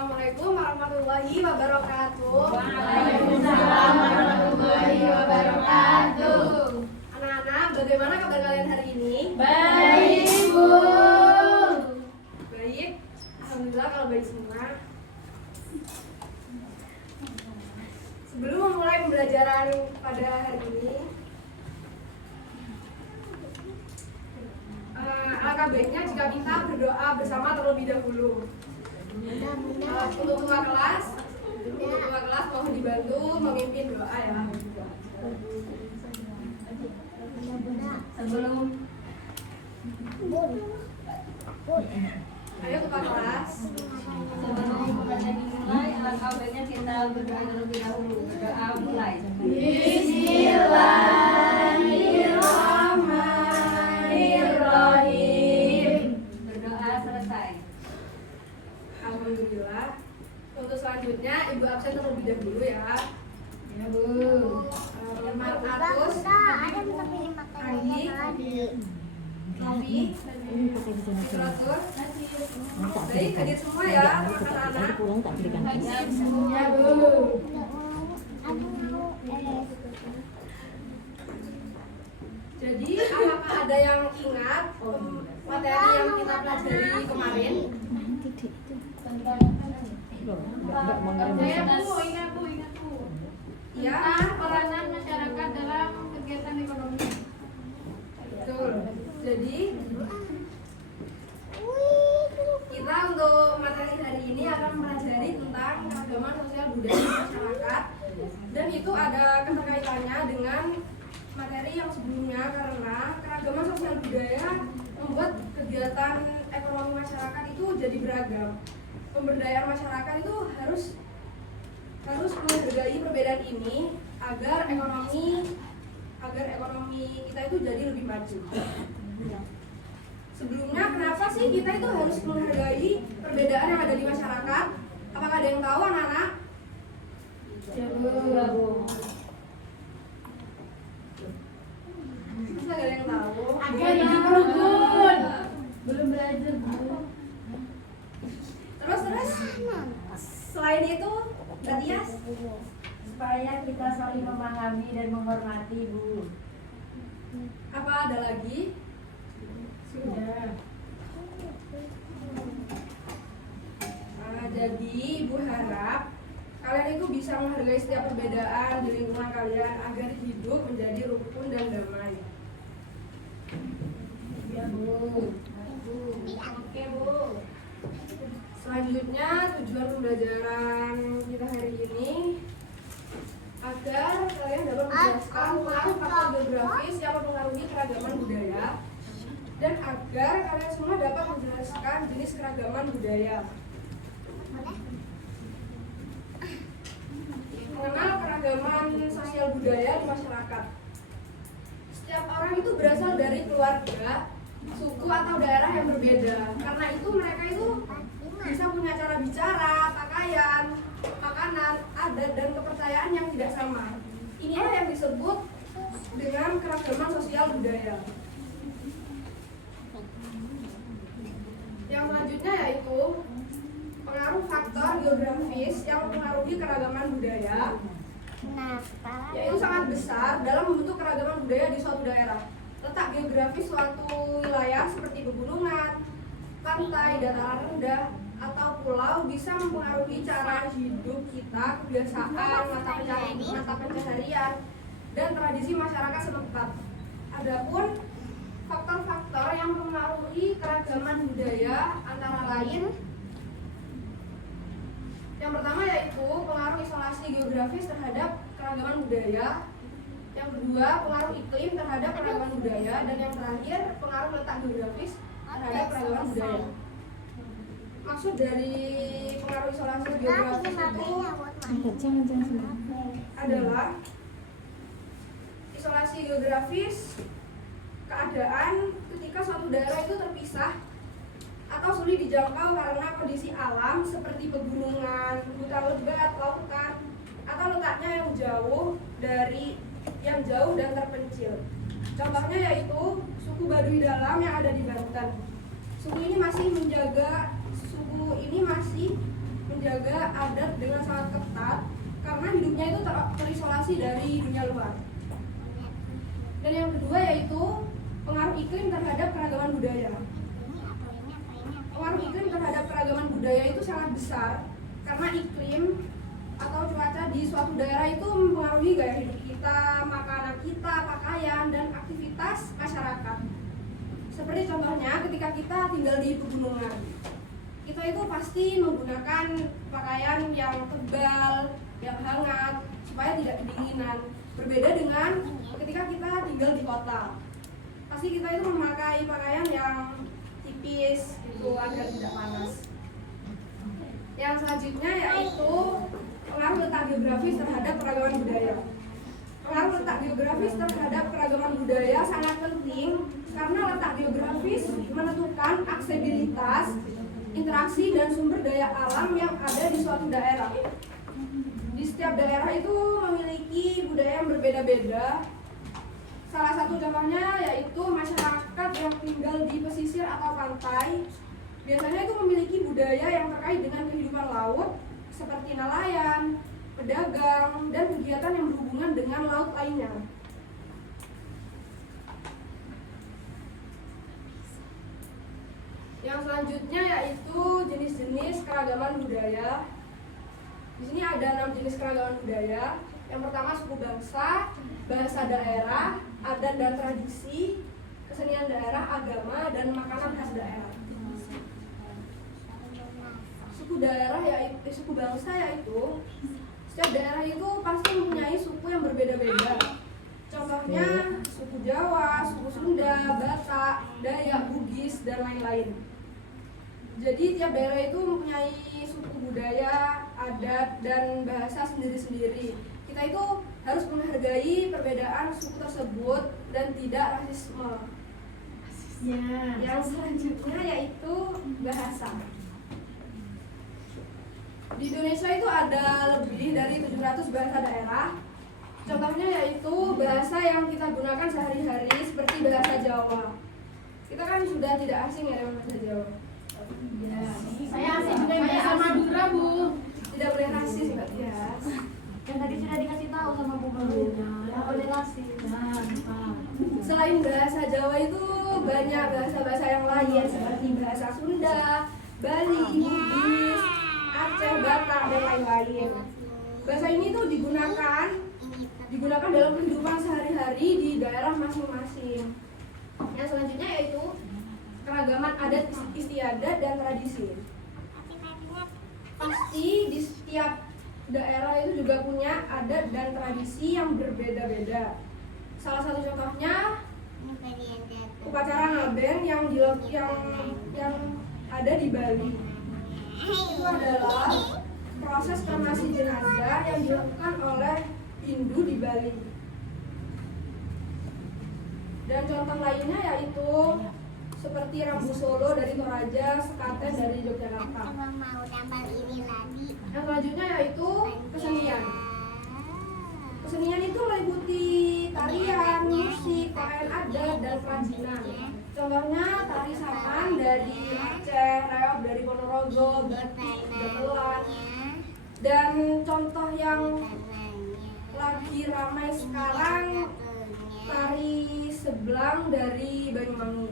Assalamualaikum warahmatullahi wabarakatuh. Waalaikumsalam warahmatullahi wabarakatuh. Anak-anak, bagaimana kabar kalian hari ini? Baik, Bu. Baik, alhamdulillah kalau baik semua. Sebelum memulai pembelajaran pada hari ini, alangkah baiknya jika kita berdoa bersama terlebih dahulu. Untuk ketua kelas mohon dibantu memimpin doa ya. Sebelum Ayo ketua kelas. pembelajaran dimulai, alangkah baiknya kita berdoa terlebih dahulu. Berdoa mulai. Bismillahirrahmanirrahim. Berdoa selesai. Alhamdulillah. Untuk selanjutnya ibu absen terlebih dahulu ya. Ya, Bu. Markus, Anggi, Novi, Fikratur. Baik, hadir semua ya anak-anak. Ya, Bu. Jadi apakah ada yang ingat materi yang kita pelajari kemarin? Ingat Bu. Ya, Tentang peranan masyarakat dalam kegiatan ekonomi. betul. Jadi kita untuk materi hari ini akan mempelajari tentang keragaman sosial budaya masyarakat, dan itu ada keterkaitannya dengan materi yang sebelumnya karena keragaman sosial budaya membuat kegiatan ekonomi masyarakat itu jadi beragam. Pemberdayaan masyarakat itu harus menghargai perbedaan ini agar ekonomi kita itu jadi lebih maju. Sebelumnya kenapa sih kita itu harus menghargai perbedaan yang ada di masyarakat? Apakah ada yang tahu anak-anak? Ya, Bu. Masa gak ada yang tahu? Agak rukun. Belum belajar, Bu. Terus selain itu, Mbak Tias? Supaya kita saling memahami dan menghormati, Bu. Apa ada lagi? Sudah. Jadi Ibu harap kalian itu bisa menghargai setiap perbedaan di lingkungan kalian agar hidup menjadi rukun dan damai. Ya, Bu. Oke, Bu. Selanjutnya tujuan pembelajaran kita hari ini agar kalian dapat menjelaskan tentang faktor geografis yang mempengaruhi keragaman budaya, dan agar kalian semua dapat menjelaskan jenis keragaman budaya. Mengenal keragaman sosial budaya di masyarakat. Setiap orang itu berasal dari keluarga, suku atau daerah yang berbeda. Karena itu mereka itu bisa punya cara bicara, pakaian, makanan, adat, dan kepercayaan yang tidak sama. Inilah yang disebut dengan keragaman sosial budaya. Yang selanjutnya yaitu pengaruh faktor geografis yang mempengaruhi keragaman budaya, yaitu sangat besar dalam membentuk keragaman budaya di suatu daerah. Letak geografis suatu wilayah seperti pegunungan, pantai, dataran rendah, atau pulau bisa mempengaruhi cara hidup kita, kebiasaan, mata pencaharian, dan tradisi masyarakat setempat. Adapun faktor-faktor yang mempengaruhi keragaman budaya antara lain, yang pertama yaitu pengaruh isolasi geografis terhadap keragaman budaya, yang kedua pengaruh iklim terhadap keragaman budaya, dan yang terakhir pengaruh letak geografis terhadap keragaman budaya. Maksud dari pengaruh isolasi geografis itu adalah isolasi geografis keadaan ketika suatu daerah itu terpisah atau sulit dijangkau karena kondisi alam seperti pegunungan, hutan lebat, lautan, atau letaknya yang jauh dan terpencil. Contohnya yaitu suku Baduy Dalam yang ada di Banten. Suku ini masih menjaga dengan sangat ketat karena hidupnya itu terisolasi dari dunia luar. Dan yang kedua yaitu pengaruh iklim terhadap keragaman budaya. Pengaruh iklim terhadap keragaman budaya itu sangat besar karena iklim atau cuaca di suatu daerah itu mempengaruhi gaya hidup kita, makanan kita, pakaian, dan aktivitas masyarakat. Seperti contohnya ketika kita tinggal di pegunungan, kita itu pasti menggunakan pakaian yang tebal, yang hangat, supaya tidak kedinginan. Berbeda dengan ketika kita tinggal di kota, pasti kita itu memakai pakaian yang tipis gitu agar tidak panas. Yang selanjutnya yaitu pengaruh letak geografis terhadap keragaman budaya. Pengaruh letak geografis terhadap keragaman budaya sangat penting karena letak geografis menentukan aksesibilitas, interaksi, dan sumber daya alam yang ada di suatu daerah. Di setiap daerah itu memiliki budaya yang berbeda-beda. Salah satu contohnya yaitu masyarakat yang tinggal di pesisir atau pantai biasanya itu memiliki budaya yang terkait dengan kehidupan laut seperti nelayan, pedagang, dan kegiatan yang berhubungan dengan laut lainnya. Yang selanjutnya yaitu jenis-jenis keragaman budaya. Di sini ada 6 jenis keragaman budaya. Yang pertama suku bangsa, bahasa daerah, adat dan tradisi, kesenian daerah, agama, dan makanan khas daerah. Suku bangsa yaitu setiap daerah itu pasti mempunyai suku yang berbeda-beda. Contohnya suku Jawa, suku Sunda, Batak, Dayak, Bugis, dan lain-lain. Jadi tiap daerah itu mempunyai suku budaya, adat, dan bahasa sendiri-sendiri. Kita itu harus menghargai perbedaan suku tersebut dan tidak rasisme. Yang selanjutnya yaitu bahasa. Di Indonesia itu ada lebih dari 700 bahasa daerah. Contohnya yaitu bahasa yang kita gunakan sehari-hari seperti bahasa Jawa. Kita kan sudah tidak asing ya dengan bahasa Jawa. Ya. Saya asing dengan bahasa Madura, Bu. Tidak boleh rasis, Mbak ya. Yang tadi sudah dikasih tahu sama Bu Baru. Yang boleh rasis. Selain bahasa Jawa itu banyak bahasa-bahasa yang lain seperti bahasa Sunda, Bali, Bugis, Aceh, Batak, dan lain-lain. Bahasa ini tuh digunakan dalam kehidupan sehari-hari di daerah masing-masing. Yang selanjutnya yaitu keragaman adat istiadat dan tradisi. Pasti di setiap daerah itu juga punya adat dan tradisi yang berbeda-beda. Salah satu contohnya upacara ngaben yang ada di Bali. Itu adalah proses kremasi jenazah yang dilakukan oleh Hindu di Bali. Dan contoh lainnya yaitu seperti Rambu Solo dari Toraja, Sekaten dari Yogyakarta. Yang selanjutnya yaitu kesenian. Kesenian itu meliputi tarian, musik, pakaian adat, dan kerajinan. Contohnya tari saman dari Aceh, reog dari Ponorogo, batik, gamelan. Dan contoh yang lagi ramai sekarang tari sebelang dari Banyuwangi.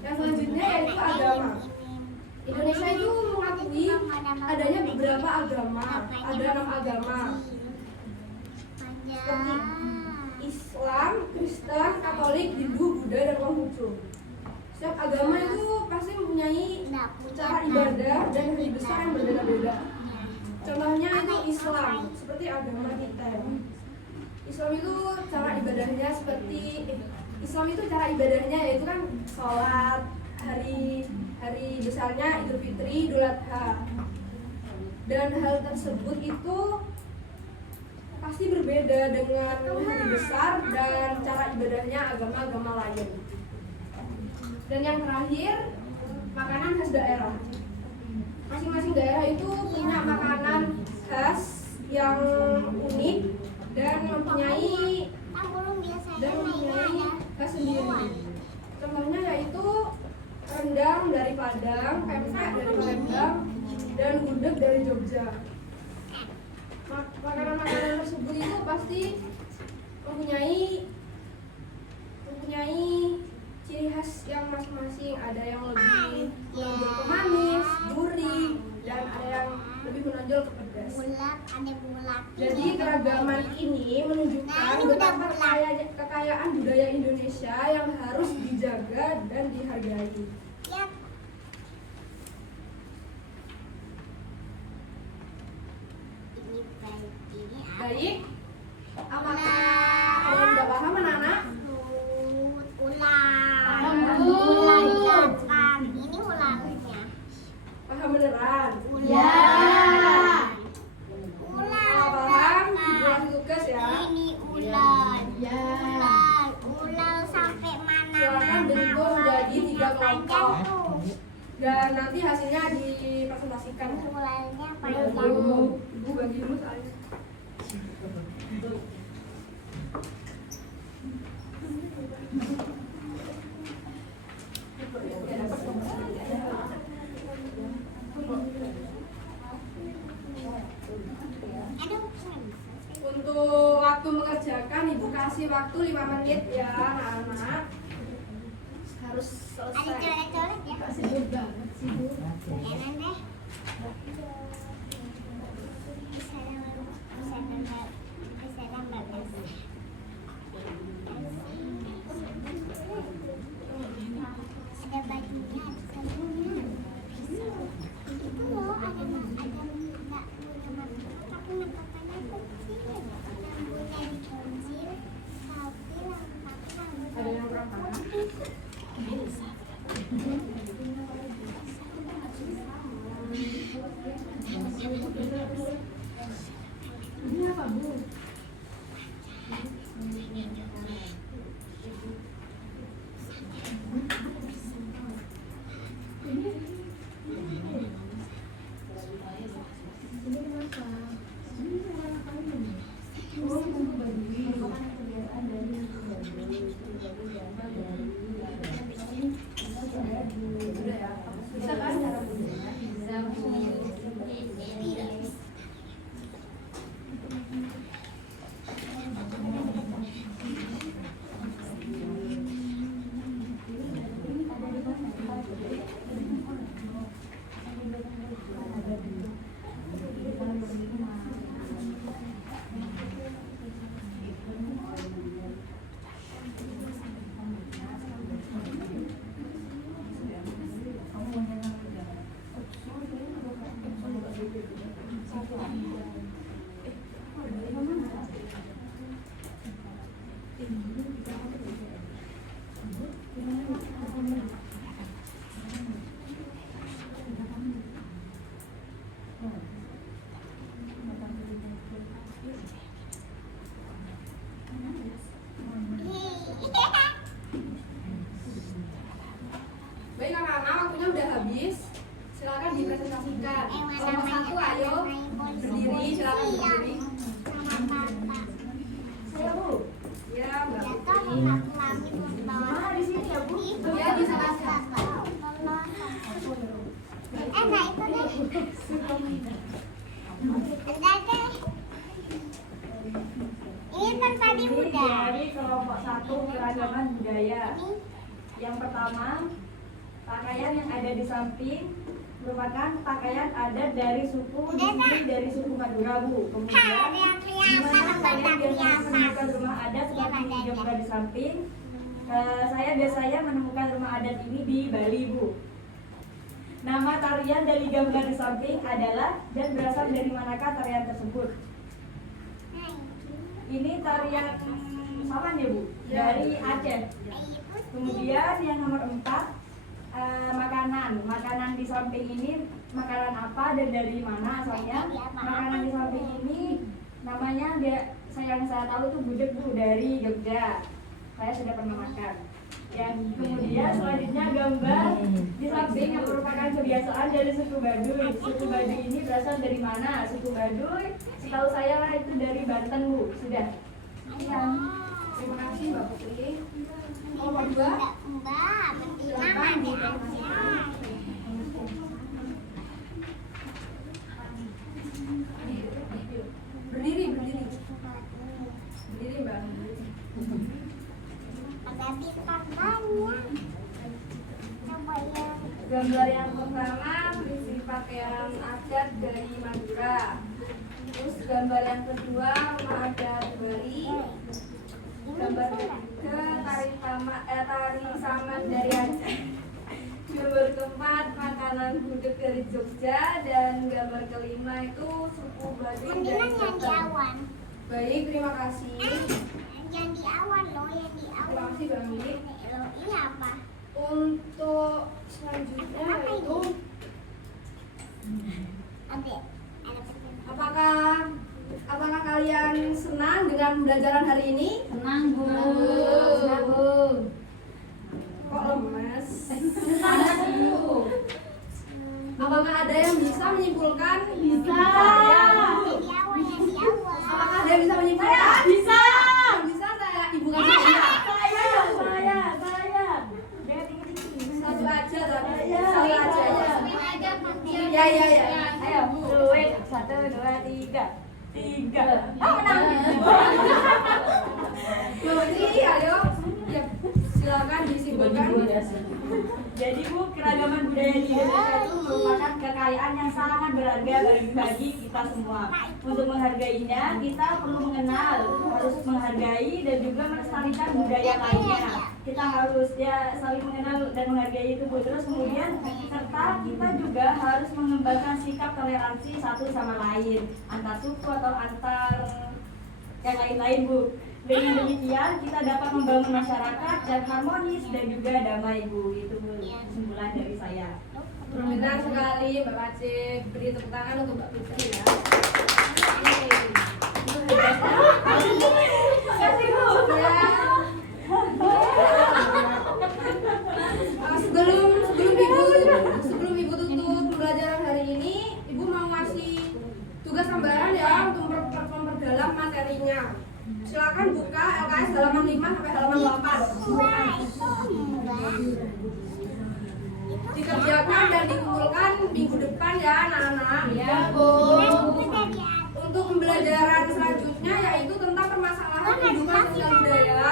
Yang selanjutnya yaitu agama. Indonesia itu mengakui adanya beberapa agama, ada 6 agama seperti Islam, Kristen, Katolik, Hindu, Buddha, dan Konghucu. Setiap agama itu pasti mempunyai cara ibadah dan hari besar yang berbeda-beda. Contohnya itu Islam, seperti agama kita. Islam itu cara ibadahnya yaitu kan sholat, hari besarnya Idul Fitri, Idul Adha. Dan hal tersebut itu pasti berbeda dengan hari besar dan cara ibadahnya agama-agama lain. Dan yang terakhir, makanan khas daerah. Masing-masing daerah itu punya makanan khas yang unik dan mempunyai khas sendiri. Contohnya yaitu rendang dari Padang, pempek dari Palembang, dan gudeg dari Jogja. Makanan-makanan tersebut itu pasti mempunyai ciri khas yang masing-masing. Ada yang lebih menonjol ke manis, gurih, dan ada yang lebih menonjol ke pedas. Jadi keragaman ini menunjukkan betapa kekayaan budaya Indonesia yang harus dijaga dan dihargai. Baik, apakah ada yang tidak paham anak-anak? Paham beneran? Ya. Kalau paham, dibuat tugas ya. Silakan bentuk menjadi 3 kelompok dan nanti hasilnya dipresentasikan. Ibu bagi dulu soalnya. Untuk waktu mengerjakan, Ibu kasih waktu 5 menit ya anak-anak. Harus selesai. Ada yang kurang paham? Ini apa, Bu? Bisa kan? Baik anak-anak, waktunya udah habis. Silakan dipresentasikan. Kelompok 1 ayo berdiri, silakan berdiri. Saya Bu. Ya, Mbak. Di sini ya, Bu. Ya, di sana. Ini kan tadi udah. Dari kelompok 1 keragaman budaya. Yang pertama, pakaian yang ada di samping merupakan pakaian adat dari suku dari suku Madura, Bu. Kemudian di mana kalian biasanya menemukan rumah adat seperti di gambar di samping. Saya biasanya menemukan rumah adat ini di Bali, Bu. Nama tarian dari gambar di samping adalah dan berasal dari manakah tarian tersebut? Ini tarian Saman ya, Bu? Dari Aceh. Kemudian yang nomor 4, makanan di samping ini makanan apa dan dari mana asalnya? Makanan di samping ini namanya yang saya tahu itu gudeg, Bu, dari Jogja. Saya sudah pernah makan. Yang kemudian selanjutnya gambar di samping yang merupakan kebiasaan dari suku Baduy. Suku Baduy ini berasal dari mana? Suku Baduy setahu saya lah itu dari Banten, Bu. Sudah. Terima kasih Mbak Putri. kedua. Mbak, betina Silakan, Bu. ada aja. Berdiri, berdiri. Berdiri, Mbak. Ada bintang banyak. Coba yang Gambar yang pertama berisi pakaian adat dari Madura. Terus gambar yang kedua rumah adat Bali. Gambar ketiga tari saman dari Aceh. Gambar keempat makanan gudeg dari Jogja, dan gambar kelima itu suku Baduy dari mendingan yang di Batam. awan. Baik, terima kasih. Yang di awan loh, yang di Terima awan. kasih, Bang Dik. Ini apa? Untuk selanjutnya itu Ada betina. apakah kalian senang dengan pembelajaran hari ini? Senang, Bu. Senang, Bu. Kok lemes? Apakah ada yang bisa menyimpulkan? Bisa. Yang di awan, yang di awan. Apakah ada yang bisa menyimpulkan? Bisa. Bisa saya ibu kasih saya. Satu aja tapi. Satu aja ya. Ini aja biar Ya, ya, ya. Ayo, duit 1, 2, 3. 3. Ah, menang. Jadi, ayo. Ya, silakan disimpulkan. Jadi Bu, keragaman budaya di Indonesia itu merupakan kekayaan yang sangat berharga bagi kita semua. Untuk menghargainya, kita perlu mengenal, harus menghargai dan juga melestarikan budaya lainnya. Kita harus saling mengenal dan menghargai itu Bu. Terus kemudian serta kita juga harus mengembangkan sikap toleransi satu sama lain, antar suku atau antar yang lain-lain Bu. Dengan demikian kita dapat membangun masyarakat yang harmonis dan juga damai Bu. Itu Bu kesimpulan dari saya. Benar sekali Mbak Pacik. Beri tepuk tangan untuk Mbak Putri ya. Makasih Bu. Ya. Sebelum ibu tutup pembelajaran hari ini, ibu mau ngasih tugas tambahan ya untuk memperdalam materinya. Silakan buka LKS halaman 5 sampai halaman 8. Dikerjakan dan dikumpulkan minggu depan ya anak-anak. Ya, Bu. Untuk pembelajaran selanjutnya yaitu tentang permasalahan kehidupan sosial budaya.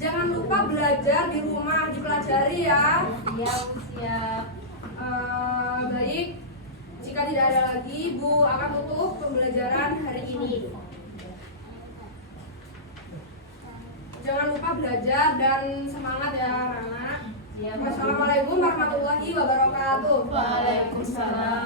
Jangan lupa belajar di rumah, dipelajari ya. Siap, siap. Baik, jika tidak ada lagi, Ibu akan tutup pembelajaran hari ini. Jangan lupa belajar dan semangat ya anak-anak. Siap. Wassalamualaikum warahmatullahi wabarakatuh. Waalaikumsalam.